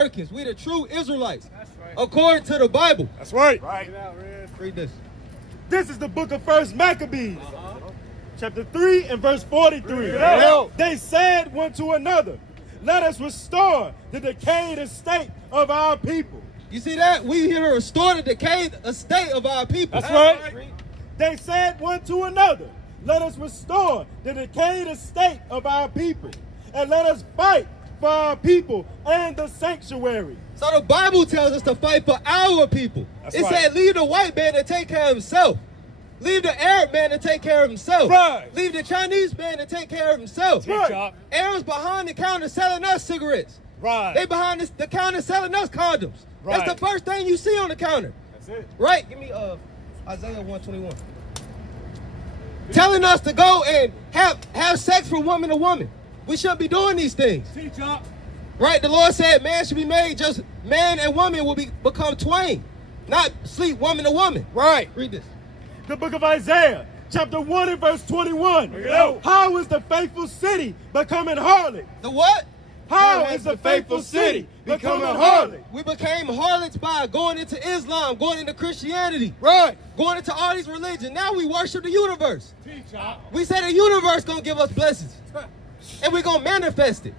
Americans. We the true Israelites. That's right. According to the Bible. That's right. Read this. This is the book of 1 Maccabees, chapter 3 and verse 43. They said one to another, let us restore the decayed estate of our people. You see that? We here to restore the decayed estate of our people. That's right. They said one to another, let us restore the decayed estate of our people, and let us fight for our people and the sanctuary. So the Bible tells us to fight for our people. It said leave the white man to take care of himself. Leave the Arab man to take care of himself. Right. Leave the Chinese man to take care of himself. Right. Arabs behind the counter selling us cigarettes. Right. They behind the counter selling us condoms. Right. That's the first thing you see on the counter. That's it. Right? Give me Isaiah 121. Telling us to go and have sex from woman to woman. We shouldn't be doing these things. Teach up. Right? The Lord said man should be made just man and woman will become twain, not sleep woman to woman. Right. Read this. The book of Isaiah, chapter 1 and verse 21. How is the faithful city becoming harlot? The what? How is the faithful city becoming harlot? We became harlots by going into Islam, going into Christianity. Right. Going into all these religions. Now we worship the universe. We say the universe gonna give us blessings. And we're gonna manifest it.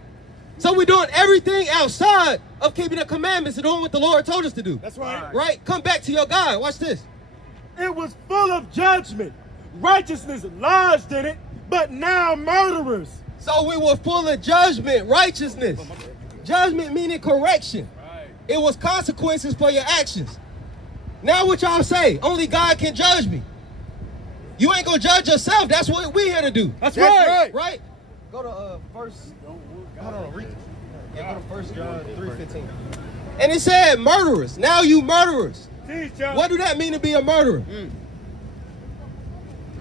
So we're doing everything outside of keeping the commandments and doing what the Lord told us to do. That's right. Right? Come back to your God. Watch this. It was full of judgment. Righteousness lodged in it, but now murderers. So we were full of judgment, righteousness. Judgment meaning correction. It was consequences for your actions. Now what y'all say? Only God can judge me. You ain't gonna judge yourself. That's what we're here to do. That's right. Right? Go to verse. Hold on, read. Yeah, go to 1 John 3:15. And it said murderers. Now you murderers. What do that mean to be a murderer?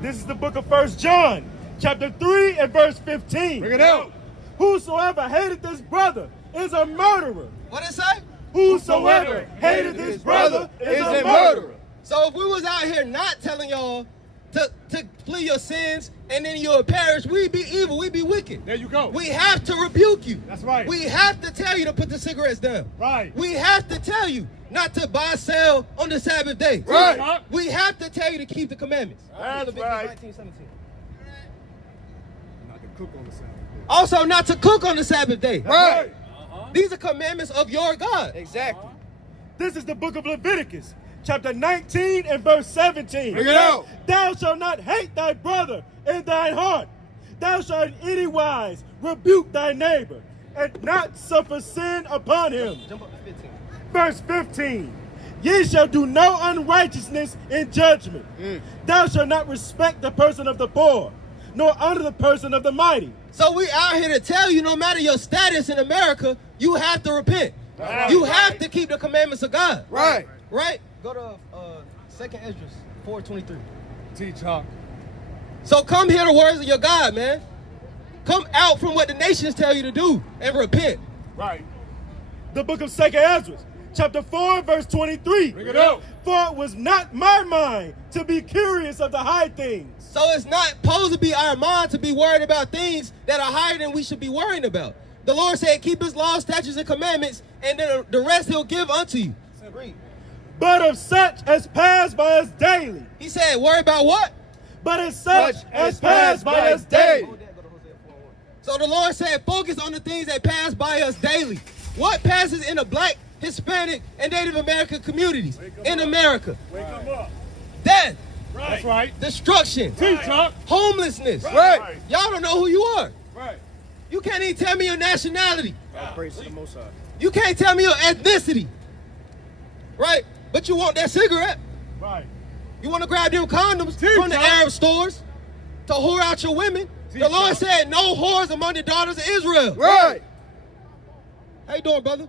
This is the book of 1 John, chapter 3 and verse 15. Bring it out. Whosoever hated this brother is a murderer. What it say? Whosoever hated this brother is a murderer. So if we was out here not telling y'all to flee your sins and then you'll perish, we'd be evil, we'd be wicked. There you go. We have to rebuke you. That's right. We have to tell you to put the cigarettes down. Right. We have to tell you not to buy, sell on the Sabbath day. Right. We have to tell you to keep the commandments. That's right. 19:17. Not to cook on the Sabbath day. Also not to cook on the Sabbath day. Right. These are commandments of your God. Exactly. This is the book of Leviticus, chapter 19 and verse 17. Bring it out. Thou shalt not hate thy brother in thine heart. Thou shalt in any wise rebuke thy neighbor, and not suffer sin upon him. Jump up to 15. Verse 15. Ye shall do no unrighteousness in judgment. Thou shalt not respect the person of the poor, nor honor the person of the mighty. So we out here to tell you, no matter your status in America, you have to repent. Right. You have to keep the commandments of God. Right. Right? Go to 2nd Esdras 4:23. Teach, huh? So come hear the words of your God, man. Come out from what the nations tell you to do and repent. Right. The book of 2nd Esdras, chapter 4, verse 23. Bring it out. For it was not my mind to be curious of the high things. So it's not supposed to be our mind to be worried about things that are higher than we should be worrying about. The Lord said, keep his laws, statutes, and commandments, and then the rest he'll give unto you. Read. But of such as pass by us daily. He said, worry about what? But of such as pass by us daily. So the Lord said, focus on the things that pass by us daily. What passes in the Black, Hispanic, and Native American communities in America? Wake them up. Death. Right. That's right. Destruction. Right. Homelessness. Right. Y'all don't know who you are. Right. You can't even tell me your nationality. Praise to the Most High. You can't tell me your ethnicity. Right? But you want that cigarette. Right. You want to grab them condoms from the Arab stores to whore out your women. The Lord said, no whores among the daughters of Israel. Right. How you doing, brother?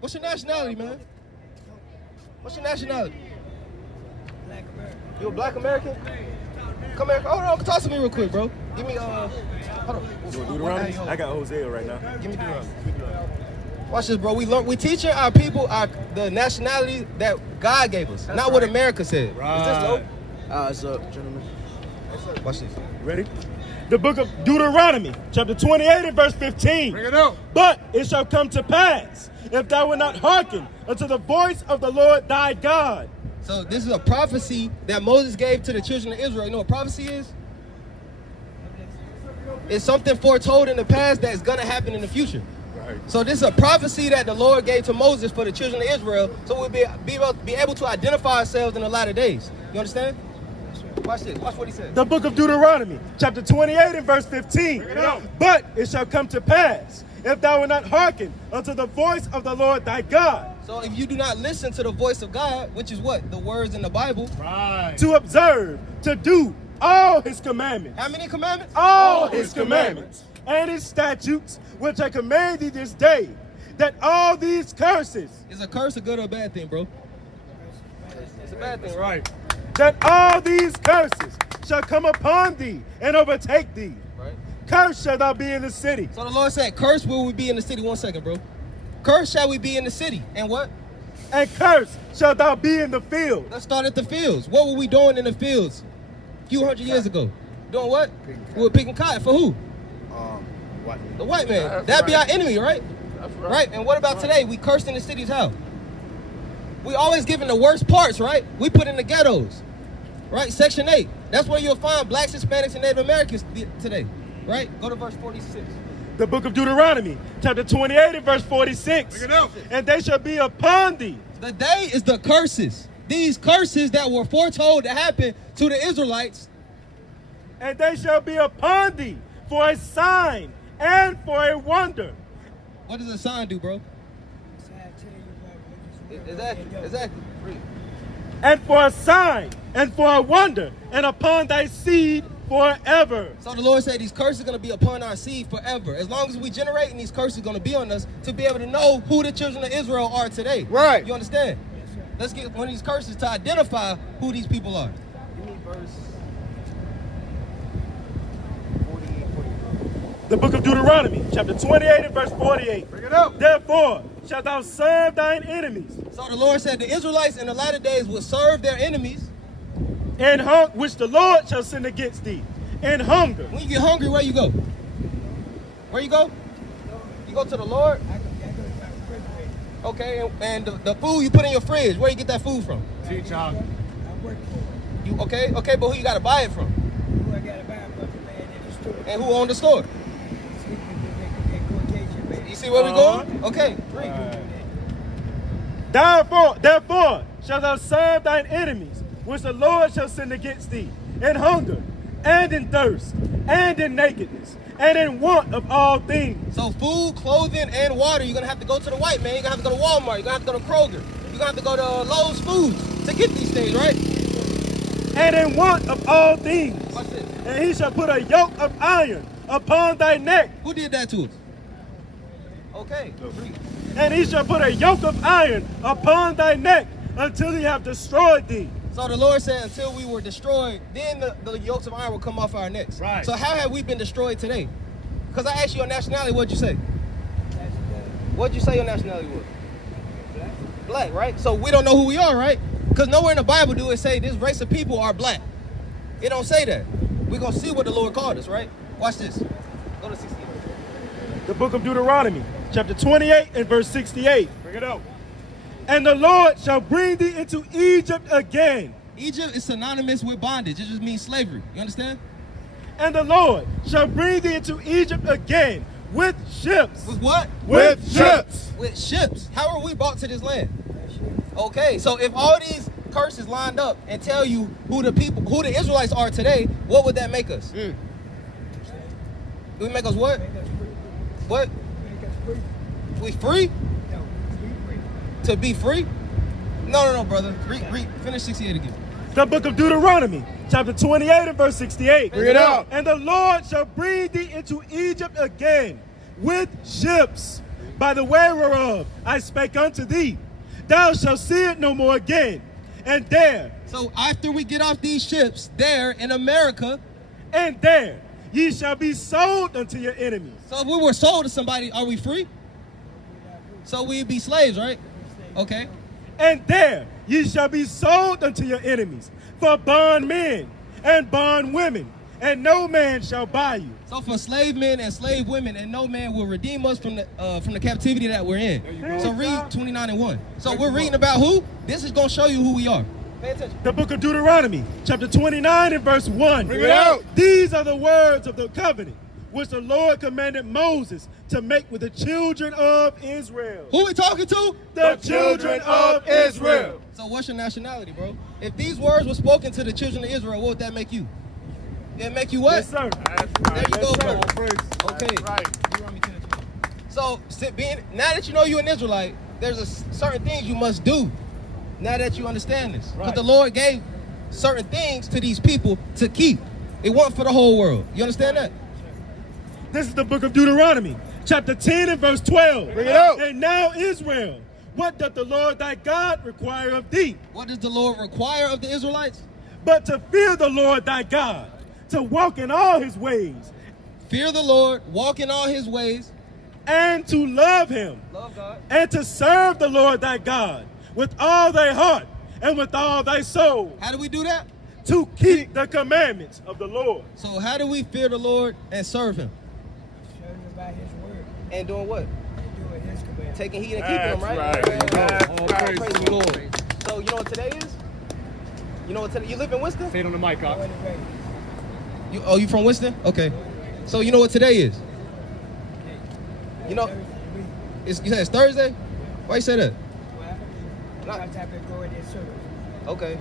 What's your nationality, man? What's your nationality? Black American. You a Black American? Come here. Hold on. Talk to me real quick, bro. Give me, hold on. I got Hosea right now. Give me Deuteronomy. Watch this, bro. We teaching our people the nationality that God gave us, not what America said. Right. Is this low? It's up, gentlemen. Watch this. Ready? The book of Deuteronomy, chapter 28 and verse 15. Bring it out. But it shall come to pass, if thou wilt not hearken unto the voice of the Lord thy God. So this is a prophecy that Moses gave to the children of Israel. You know what prophecy is? It's something foretold in the past that's going to happen in the future. Right. So this is a prophecy that the Lord gave to Moses for the children of Israel, so we'll be able to identify ourselves in the latter days. You understand? Watch this. Watch what he said. The book of Deuteronomy, chapter 28 and verse 15. Bring it out. But it shall come to pass, if thou wilt not hearken unto the voice of the Lord thy God, So if you do not listen to the voice of God, which is what? The words in the Bible. Right. to observe, to do all his commandments. How many commandments? All his commandments and his statutes, which I command thee this day, that all these curses, Is a curse a good or a bad thing, bro? It's a bad thing, right? Right. that all these curses shall come upon thee and overtake thee. Right. Cursed shall thou be in the city, So the Lord said, curse will we be in the city. 1 second, bro. Curse shall we be in the city. And what? and cursed shalt thou be in the field. Let's start at the fields. What were we doing in the fields a few hundred years ago? Doing what? We were picking cotton. For who? What? The white man. That's That'd be our right. enemy, right? That's Right? And what about today? We cursed in the cities how? We always giving the worst parts, right? We put in the ghettos, right? Section 8. That's where you'll find blacks, Hispanics, and Native Americans today, right? Go to verse 46. The book of Deuteronomy, chapter 28 and verse 46. Bring it out. And they shall be upon thee. The day is the curses. These curses that were foretold to happen to the Israelites. And they shall be upon thee for a sign and for a wonder. What does a sign do, bro? Exactly. Read. And for a sign and for a wonder, and upon thy seed forever. So the Lord said these curses are going to be upon our seed forever. As long as we generate, and these curses are going to be on us to be able to know who the children of Israel are today. Right. You understand? Let's get one of these curses to identify who these people are. Give me verse 48. The book of Deuteronomy, chapter 28 and verse 48. Bring it out. Therefore shalt thou serve thine enemies, So the Lord said the Israelites in the latter days will serve their enemies. and which the Lord shall send against thee, in hunger, When you get hungry, where you go? Where you go? You go to the Lord? Okay, and the food you put in your fridge, where you get that food from? Teach out. You okay, but who you gotta buy it from? And who owned the store? You see where we going? Okay, read. Therefore shalt thou serve thine enemies, which the Lord shall send against thee, in hunger, and in thirst, and in nakedness, and in want of all things. So food, clothing, and water, you're gonna have to go to the white man. You're gonna have to go to Walmart. You're gonna have to go to Kroger. You're gonna have to go to Lowe's Foods to get these things, right? And in want of all things. Watch this. And he shall put a yoke of iron upon thy neck, Who did that to us? Okay, read. and he shall put a yoke of iron upon thy neck until he have destroyed thee. So the Lord said until we were destroyed, then the yokes of iron will come off our necks. Right. So how have we been destroyed today? Because I asked you your nationality, what'd you say? What'd you say your nationality was? Black, right? So we don't know who we are, right? Because nowhere in the Bible do it say this race of people are black. It don't say that. We're going to see what the Lord called us, right? Watch this. Go to 68. The book of Deuteronomy, chapter 28 and verse 68. Bring it out. And the Lord shall bring thee into Egypt again. Egypt is synonymous with bondage. It just means slavery. You understand? And the Lord shall bring thee into Egypt again with ships. With what? With ships. With ships. How are we brought to this land? Okay, so if all these curses lined up and tell you who the Israelites are today, what would that make us? It would make us what? What? We free? To be free? No, brother. Read, finish 68 again. The book of Deuteronomy, chapter 28 and verse 68. Bring it out. And the Lord shall bring thee into Egypt again with ships, by the way whereof I spake unto thee. Thou shalt see it no more again. And there, So after we get off these ships, there in America, and there, ye shall be sold unto your enemies. so if we were sold to somebody, are we free? So we'd be slaves, right? Okay. And there ye shall be sold unto your enemies for bondmen and bondwomen, and no man shall buy you. So for slave men and slave women, and no man will redeem us from the captivity that we're in. So read 29:1. So we're reading about who? This is going to show you who we are. Pay attention. The book of Deuteronomy, chapter 29 and verse 1. Bring it out. These are the words of the covenant which the Lord commanded Moses to make with the children of Israel. Who we talking to? The children of Israel. So what's your nationality, bro? If these words were spoken to the children of Israel, what would that make you? It'd make you what? Yes, sir. There you go, bro. Okay. Right. So now that you know you're an Israelite, there's certain things you must do. Now that you understand this, because the Lord gave certain things to these people to keep. It wasn't for the whole world. You understand that? This is the book of Deuteronomy, chapter 10 and verse 12. Bring it out. And now, Israel, what doth the Lord thy God require of thee? What does the Lord require of the Israelites? But to fear the Lord thy God, to walk in all his ways, Fear the Lord, walk in all his ways. and to love him, Love God. and to serve the Lord thy God with all thy heart and with all thy soul, How do we do that? to keep the commandments of the Lord. So how do we fear the Lord and serve him? Serving by his word. And doing what? And doing his command. Taking heed and keeping them, right? That's right. That's All right. praise the Lord. So you know what today is? You know what today? You live in Winston? Say it on the mic, Ox. You from Winston? Okay. So you know what today is? You know, you said it's Thursday? Why you say that? Sometimes I go in this circle. Okay.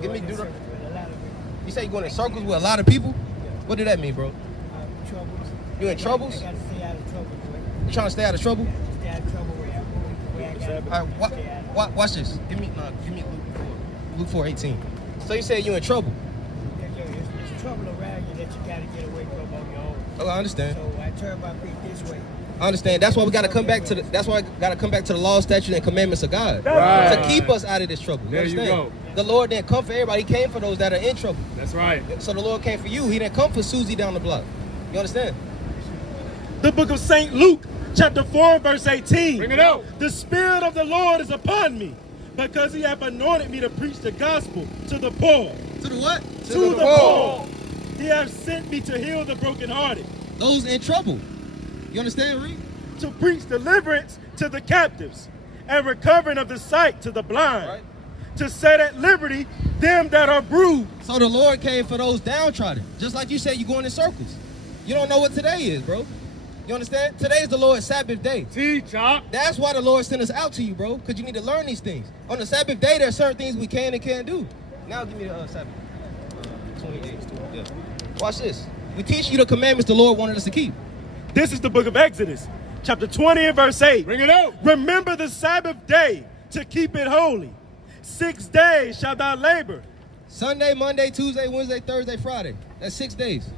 Give me Go in this Deuteronomy. circle with a lot of You say you going in circles with a lot of people? What did that mean, bro? troubles. You in troubles? I gotta stay out of trouble, boy. You trying to stay out of trouble? Stay out of trouble where I gotta All right, stay out of watch this. Give me Luke 4:18. So you said you in trouble. It's trouble around you that you gotta get away from on your own. Oh, I understand. So I turn my feet this way. I understand. That's why we got to come back to the. That's why I got to come back to the law, statute, and commandments of God Right. to keep us out of this trouble. There you understand? go. The Lord didn't come for everybody. He came for those that are in trouble. That's right. So the Lord came for you. He didn't come for Susie down the block. You understand? The book of St. Luke, chapter 4, verse 18. Bring it out. The Spirit of the Lord is upon me, because he hath anointed me to preach the gospel to the poor. To the what? To the poor. He hath sent me to heal the brokenhearted, Those in trouble. You understand, Reed? to preach deliverance to the captives, and recovering of the sight to the blind, Right. to set at liberty them that are bruised. So the Lord came for those downtrodden. Just like you said, you're going in circles. You don't know what today is, bro. You understand? Today is the Lord's Sabbath day. Teach, Ox. That's why the Lord sent us out to you, bro, because you need to learn these things. On the Sabbath day, there are certain things we can and can't do. Now give me the Sabbath. 28. Yeah. Watch this. We teach you the commandments the Lord wanted us to keep. This is the book of Exodus, chapter 20 and verse 8. Bring it out. Remember the Sabbath day to keep it holy. 6 days shalt thou labor. Sunday, Monday, Tuesday, Wednesday, Thursday, Friday. That's 6 days.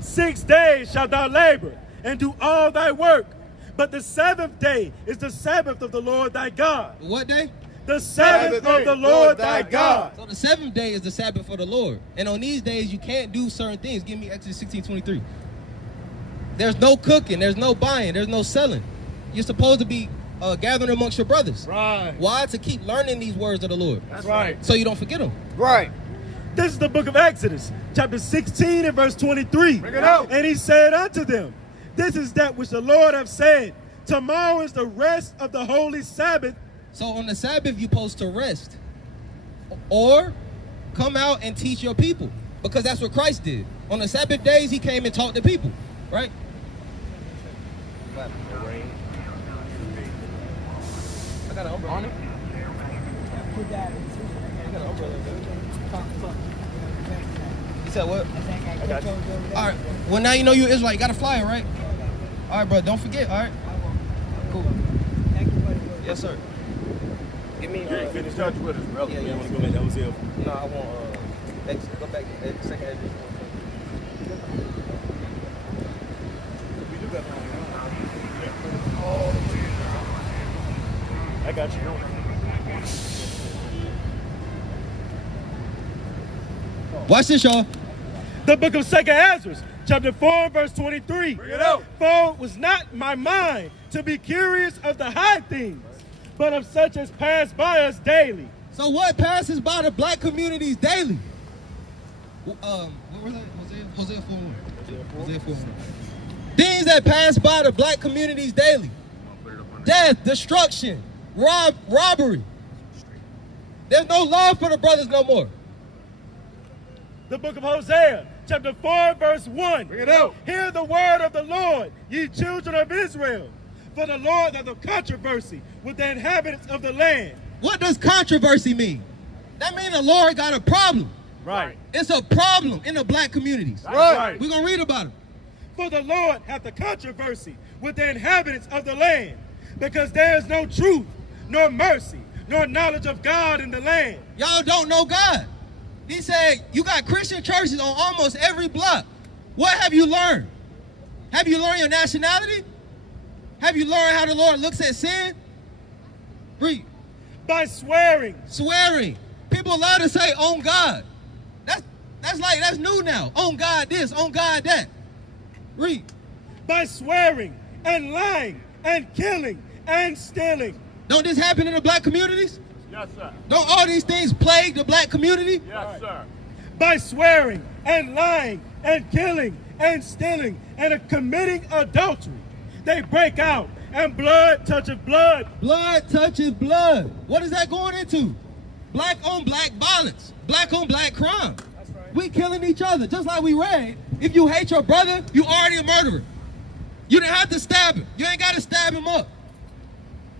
6 days shalt thou labor and do all thy work. But the seventh day is the Sabbath of the Lord thy God. What day? The Sabbath of the Lord thy God. So the seventh day is the Sabbath for the Lord. And on these days, you can't do certain things. Give me Exodus 16:23. There's no cooking. There's no buying. There's no selling. You're supposed to be gathering amongst your brothers. Right. Why? To keep learning these words of the Lord. That's right. So you don't forget them. Right. This is the book of Exodus, chapter 16 and verse 23. Bring it out. And he said unto them, this is that which the Lord hath said. Tomorrow is the rest of the holy Sabbath. So on the Sabbath, you're supposed to rest. Or come out and teach your people. Because that's what Christ did. On the Sabbath days, he came and taught the people. Right? I got an umbrella on it. Put that in. I got an umbrella. You said what? I got you. All right. Well, now you know you're Israelite. You got a flyer, right? All right, bro. Don't forget. All right. Cool. Thank you for the word. Yes, sir. Give me. You ain't finished touch with us, brother. Yeah, yeah. Go back, that was it. No, I want. Go back. Second edit. I got you. Watch this, y'all. The book of 2 Ezra, chapter 4, verse 23. Bring it out. For it was not my mind to be curious of the high things, but of such as pass by us daily. So what passes by the black communities daily? What was that? Hosea 4:1. Hosea 4:1. Things that pass by the black communities daily. Death, destruction, robbery. There's no love for the brothers no more. The book of Hosea, chapter 4, verse 1. Bring it out. Hear the word of the Lord, ye children of Israel. For the Lord hath a controversy with the inhabitants of the land. What does controversy mean? That means the Lord got a problem. Right. It's a problem in the black communities. That's right. We're going to read about it. For the Lord hath a controversy with the inhabitants of the land, because there is no truth, nor mercy, nor knowledge of God in the land. Y'all don't know God. He said, you got Christian churches on almost every block. What have you learned? Have you learned your nationality? Have you learned how the Lord looks at sin? Read. By swearing. Swearing. People love to say, on God. That's new now. On God this, on God that. Read. By swearing and lying and killing and stealing. Don't this happen in the black communities? Yes, sir. Don't all these things plague the black community? Yes, sir. By swearing and lying and killing and stealing and committing adultery. They break out and blood toucheth blood. Blood touches blood. What is that going into? Black on black violence. Black on black crime. That's right. We killing each other. Just like we read, if you hate your brother, you already a murderer. You didn't have to stab him. You ain't got to stab him up.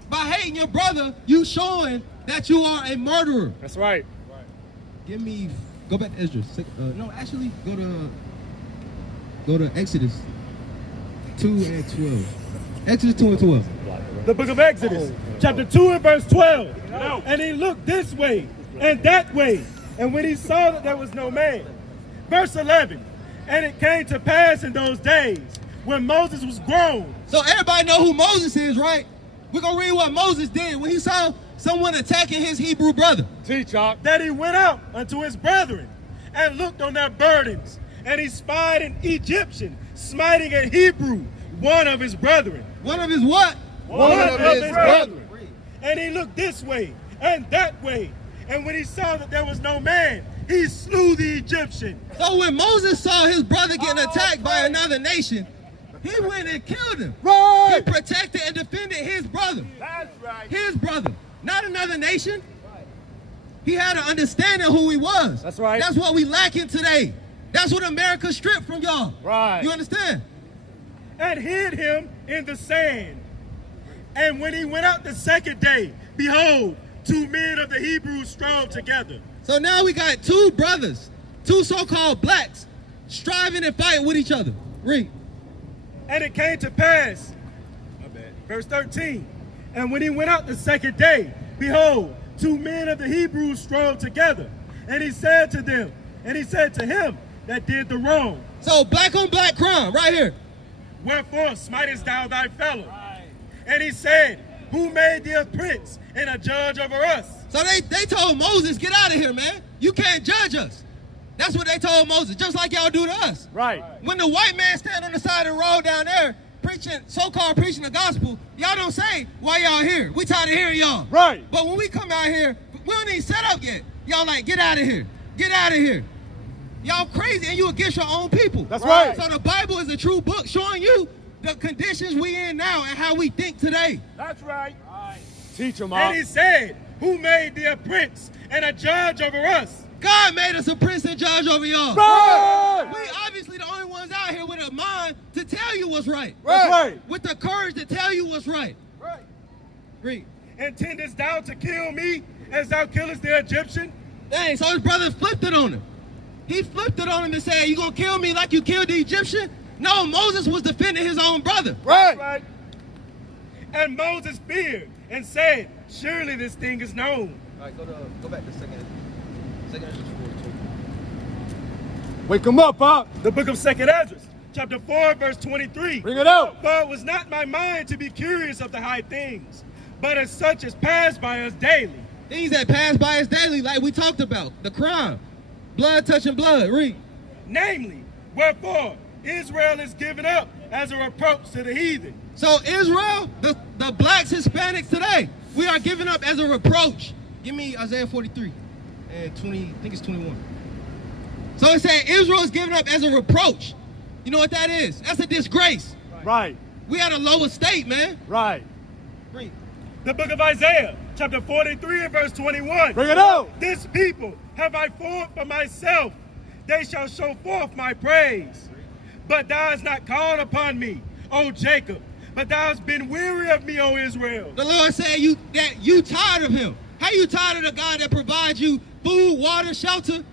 By hating your brother, you showing that you are a murderer. That's right. Go back to Ezra. No, actually, go to Exodus 2 and 12. Exodus 2 and 12. The book of Exodus, chapter 2 and verse 12. And he looked this way and that way, and when he saw that there was no man. Verse 11, and it came to pass in those days when Moses was grown. So everybody know who Moses is, right? We're going to read what Moses did when he saw someone attacking his Hebrew brother. Teach, Hawk. That he went out unto his brethren and looked on their burdens, and he spied an Egyptian smiting a Hebrew, one of his brethren. One of his what? One of his brethren. And he looked this way and that way, and when he saw that there was no man, he slew the Egyptian. So when Moses saw his brother getting attacked by another nation, he went and killed him. Right. He protected and defended his brother. That's right. His brother, not another nation. He had an understanding of who he was. That's right. That's what we lacking today. That's what America stripped from y'all. Right. You understand? And hid him in the sand. And when he went out the second day, behold, 2 men of the Hebrews strove together. So now we got two brothers, two so-called blacks, striving and fighting with each other. Read. And it came to pass, verse 13, and when he went out the second day, behold, 2 men of the Hebrews strove together. And he said to them, and he said to him that did the wrong, So black on black crime, right here. wherefore smitest thou thy fellow? And he said, who made thee a prince and a judge over us? So they told Moses, get out of here, man. You can't judge us. That's what they told Moses, just like y'all do to us. Right. When the white man stand on the side of the road down there, preaching, so-called preaching the gospel, y'all don't say, why y'all here? We tired of hearing y'all. Right. But when we come out here, we don't even set up yet. Y'all like, get out of here. Get out of here. Y'all crazy, and you against your own people. That's right. So the Bible is a true book showing you the conditions we in now and how we think today. That's right. Teach him, And Hawk. he said, who made thee a prince and a judge over us? God made us a prince and judge over y'all. Right. We obviously the only ones out here with a mind to tell you what's right. That's right. With the courage to tell you what's right. Right. Read. Intendest thou to kill me as thou killest the Egyptian? Dang, so his brother flipped it on him. He flipped it on him and said, you gonna kill me like you killed the Egyptian? No, Moses was defending his own brother. Right. And Moses feared and said, surely this thing is known. All right, go back to second Ezra 42. Wake him up, Hawk. The book of 2nd Ezra, chapter 4, verse 23. Bring it out. For it was not my mind to be curious of the high things, but as such as pass by us daily. Things that pass by us daily, like we talked about, the crime, blood touching blood. Read. Namely, wherefore Israel is given up as a reproach to the heathen. So Israel, the blacks, Hispanics today, we are given up as a reproach. Give me Isaiah 43 and 20, I think it's 21. So it said Israel is given up as a reproach. You know what that is? That's a disgrace. Right. We at a lower state, man. Right. Read. The book of Isaiah, chapter 43 and verse 21. Bring it out. This people have I formed for myself. They shall show forth my praise. But thou hast not called upon me, O Jacob. But thou hast been weary of me, O Israel. The Lord said that you tired of him. How you tired of the God that provides you food, water, shelter,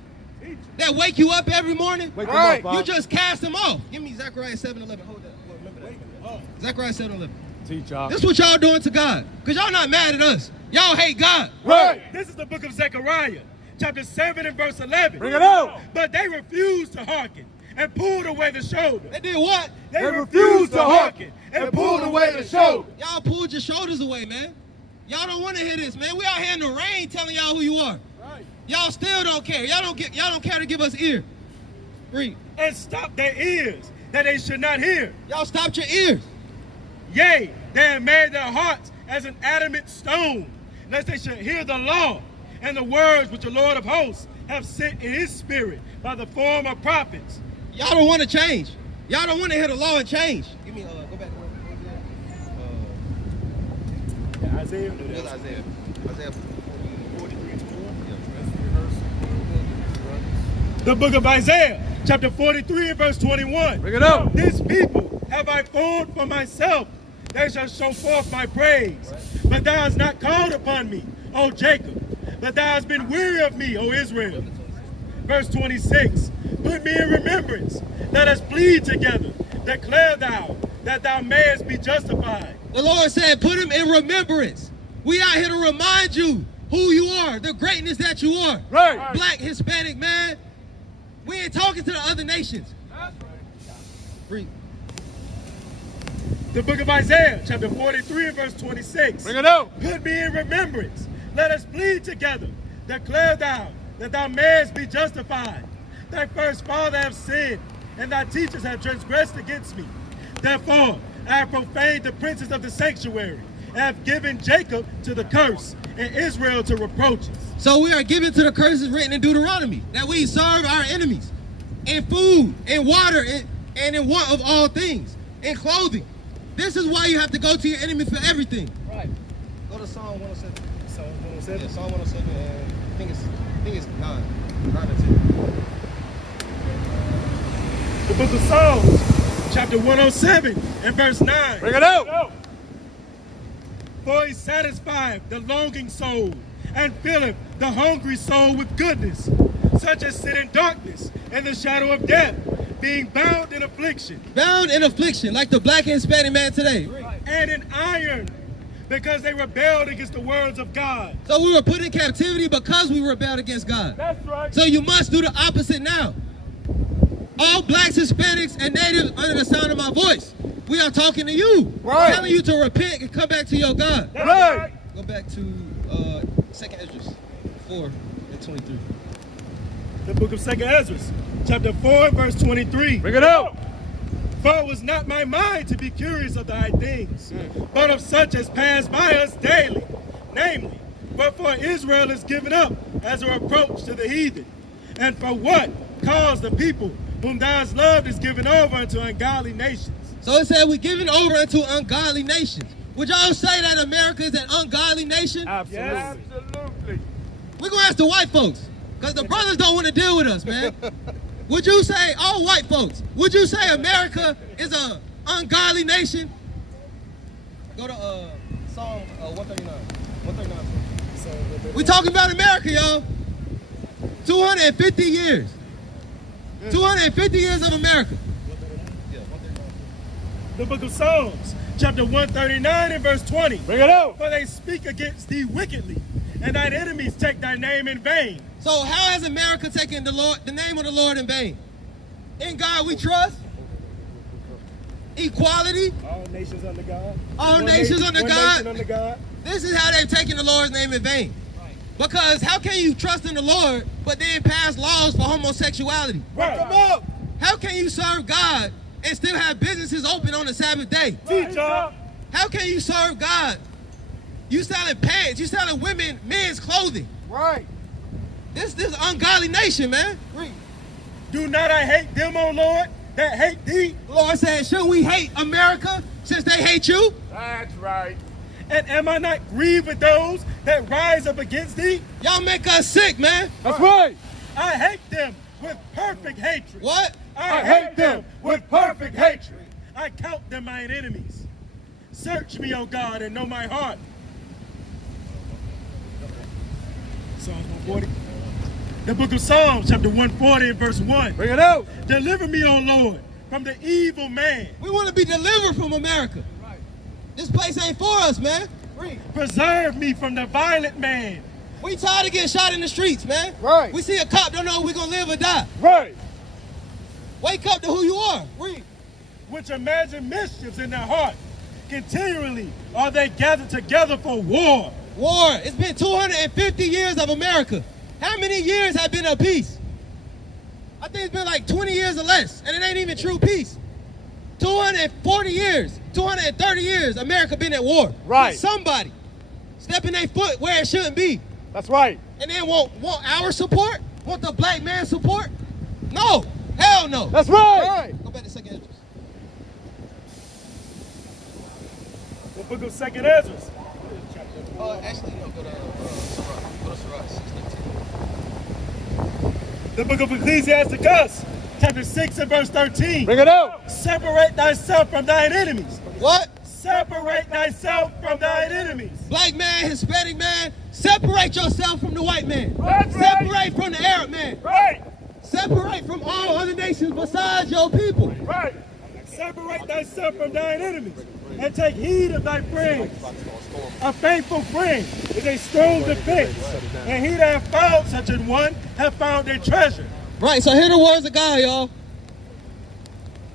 that wake you up every morning? Wake him up, Bob. You just cast him off. Give me Zechariah 7:11. Hold that. Remember that. Zechariah 7:11. Teach y'all. This is what y'all doing to God. Because y'all not mad at us. Y'all hate God. Right. This is the book of Zechariah, chapter 7 and verse 11. Bring it out. But they refused to hearken and pulled away the shoulder. They did what? They refused to hearken and pulled away the shoulder. Y'all pulled your shoulders away, man. Y'all don't want to hear this, man. We out here in the rain telling y'all who you are. Right. Y'all still don't care. Y'all don't care to give us ear. Read. And stopped their ears that they should not hear. Y'all stopped your ears. Yea, they have made their hearts as an adamant stone, lest they should hear the law and the words which the Lord of hosts have sent in his spirit by the form of prophets. Y'all don't want to change. Y'all don't want to hear the law and change. Give me, go back. Isaiah. Isaiah 43. The book of Isaiah, chapter 43 and verse 21. Bring it out. This people have I formed for myself. They shall show forth my praise. But thou hast not called upon me, O Jacob. But thou hast been weary of me, O Israel. Verse 26. Put me in remembrance. Let us plead together. Declare thou that thou mayest be justified. The Lord said, put him in remembrance. We out here to remind you who you are, the greatness that you are. Right. Black, Hispanic, man. We ain't talking to the other nations. Read. The book of Isaiah, chapter 43 and verse 26. Bring it out. Put me in remembrance. Let us plead together. Declare thou that thou mayest be justified. Thy first father have sinned, and thy teachers have transgressed against me. Therefore, I have profaned the princes of the sanctuary, and have given Jacob to the curse, and Israel to reproaches. So we are given to the curses written in Deuteronomy, that we serve our enemies in food, in water, and in want of all things, in clothing. This is why you have to go to your enemies for everything. Right. Go to Psalm 107. Psalm 107? Yeah, Psalm 107, and I think it's 9. 9 and 10. The book of Psalms, chapter 107 and verse 9. Bring it out. For he satisfieth the longing soul, and filleth the hungry soul with goodness, such as sit in darkness and the shadow of death, being bound in affliction. Bound in affliction, like the black and Hispanic man today. And in iron, because they rebelled against the words of God. So we were put in captivity because we rebelled against God. That's right. So you must do the opposite now. All blacks, Hispanics, and natives under the sound of my voice, we are talking to you, Right. telling you to repent and come back to your God. That's Right. Go back to 2nd Ezra 4 and 23. The book of 2nd Ezra, chapter 4 and verse 23. Bring it out. For it was not my mind to be curious of the high things, but of such as pass by us daily. Namely, wherefore Israel is given up as a reproach to the heathen. And for what cause the people whom thou hast loved is given over unto ungodly nations. So it said we're given over unto ungodly nations. Would y'all say that America is an ungodly nation? Absolutely. Yes. Absolutely. We're going to ask the white folks, because the brothers don't want to deal with us, man. Would you say, all white folks, would you say America is an ungodly nation? Go to Psalm 139. 139. We talking about America, y'all. 250 years. 250 years of America. The book of Psalms, chapter 139 and verse 20. Bring it out. For they speak against thee wickedly, and thine enemies take thy name in vain. So how has America taken the name of the Lord in vain? In God we trust. Equality. All nations under God. All One nations under one God. nation under God. This is how they've taken the Lord's name in vain. Because how can you trust in the Lord but then pass laws for homosexuality? Right. Come on. How can you serve God and still have businesses open on the Sabbath day? Teacher. How can you serve God? You selling pants, you selling women, men's clothing. Right. This ungodly nation, man. Do not I hate them, O Lord, that hate thee? The Lord said, shouldn't we hate America since they hate you? That's right. And am I not grieved with those that rise up against thee? Y'all make us sick, man. That's right. I hate them with perfect hatred. What? I hate them with perfect hatred. I count them mine enemies. Search me, O God, and know my heart. Psalms 140. The book of Psalms, chapter 140 and verse 1. Bring it out. Deliver me, O Lord, from the evil man. We want to be delivered from America. This place ain't for us, man. Preserve me from the violent man. We tired of getting shot in the streets, man. Right. We see a cop, don't know if we're going to live or die. Right. Wake up to who you are. Which imagine mischiefs in their heart. Continually are they gathered together for war. War. It's been 250 years of America. How many years have been of peace? I think it's been like 20 years or less, and it ain't even true peace. 240 years, 230 years, America been at war. Right. Somebody stepping their foot where it shouldn't be. That's right. And then want our support? Want the black man's support? No. Hell no. That's right. Go back to second entrance. The book of 2nd Ezra. Actually, no, go to Sirach, 6:13. The book of Ecclesiasticus, chapter 6 and verse 13. Bring it out. Separate thyself from thine enemies. What? Separate thyself from thine enemies. Black man, Hispanic man, separate yourself from the white man. That's right. Separate from the Arab man. Right. Separate from all other nations besides your people. Right. Separate thyself from thine enemies, and take heed of thy friends. A faithful friend is a strong defense, and he that hath found such an one hath found a treasure. Right, so here the words of God, y'all.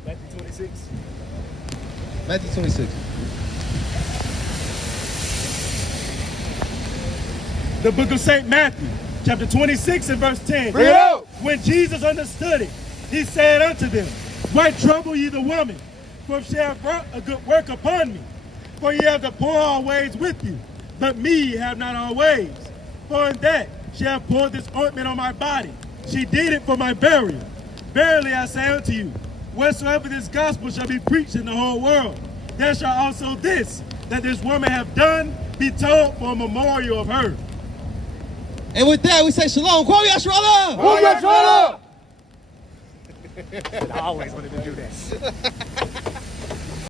Matthew 26. Matthew 26. The book of St. Matthew, chapter 26 and verse 10. Bring it out. When Jesus understood it, he said unto them, why trouble ye the woman? For she hath brought a good work upon me. For ye have the poor always with you, but me ye have not always. For in that she hath poured this ointment on my body. She did it for my burial. Verily I say unto you, wheresoever this gospel shall be preached in the whole world, there shall also this, that this woman hath done, be told for a memorial of her. And with that, we say shalom. Kwame Yashrala. Hold your shoulder. I always wanted to do that.